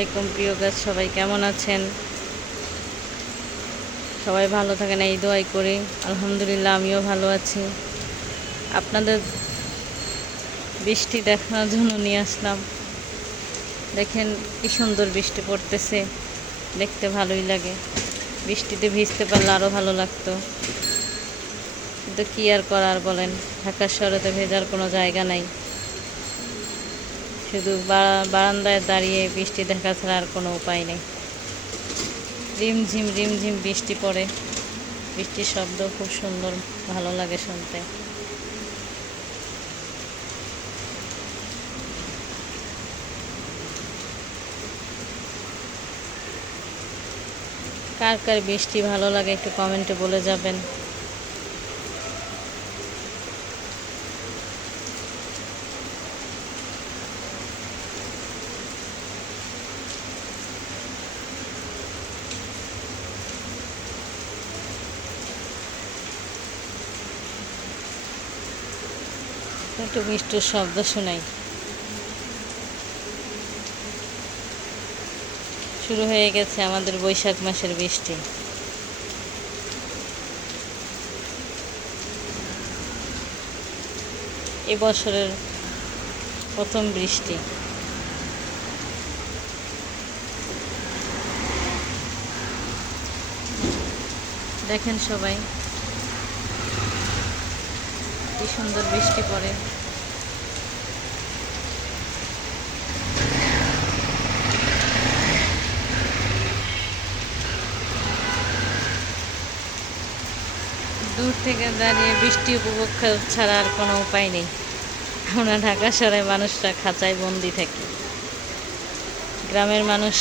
আলাইকুম, প্রিয় গাছ, সবাই কেমন আছেন? সবাই ভালো থাকেন, এই দোয়াই করে। আলহামদুলিল্লাহ, আমিও ভালো আছি। আপনাদের বৃষ্টি দেখানোর জন্য নিয়ে আসলাম। দেখেন কি সুন্দর বৃষ্টি পড়তেছে। দেখতে ভালোই লাগে। বৃষ্টিতে ভিজতে পারলে আরও ভালো লাগতো। কিন্তু কী আর করার বলেন? ঢাকার শহরে তো ভেজার কোনো জায়গা নাই। শুধু বারান্দায় দাঁড়িয়ে বৃষ্টি দেখা ছাড়া আর কোনো উপায় নেই। রিমঝিম রিমঝিম বৃষ্টি পড়ে। বৃষ্টির শব্দ খুব সুন্দর, ভালো লাগে শুনতে। কার কার বৃষ্টি ভালো লাগে একটু কমেন্টে বলে যাবেন। একটু বৃষ্টির শব্দ শোনাই। শুরু হয়ে গেছে আমাদের বৈশাখ মাসের বৃষ্টি। এ বছরের প্রথম বৃষ্টি। দেখেন সবাই। কি সুন্দর বৃষ্টি পড়ে। দূর থেকে দাঁড়িয়ে বৃষ্টি উপভোগ ছাড়া আর কোনো উপায় নেই। আমরা ঢাকা শহরে মানুষরা খাঁচায় বন্দি থাকি। গ্রামের মানুষ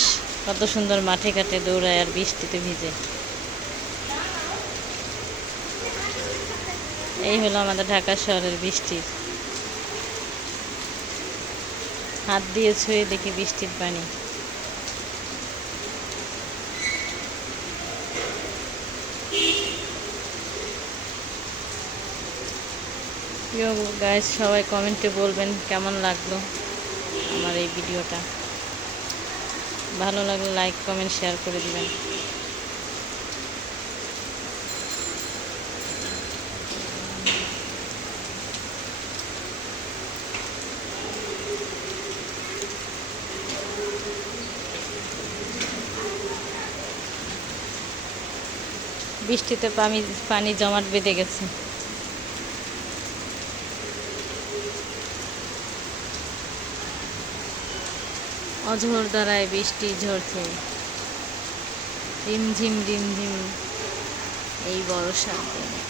কত সুন্দর মাঠে ঘাটে দৌড়ায় আর বৃষ্টিতে ভিজে। এই হলো আমাদের ঢাকা শহরের বৃষ্টি। হাত দিয়ে ছুঁয়ে দেখি বৃষ্টির পানি। গাইজ সবাই কমেন্টে বলবেন কেমন লাগল আমার এই ভিডিওটা। ভালো লাগলে লাইক, কমেন্ট, শেয়ার করে দিবেন। বৃষ্টিতে পানি পানি জমাট বেঁধে গেছে। অঝোর দ্বারায় বৃষ্টি ঝরছে। রিমঝিম রিমঝিম এই বর্ষার দিনে।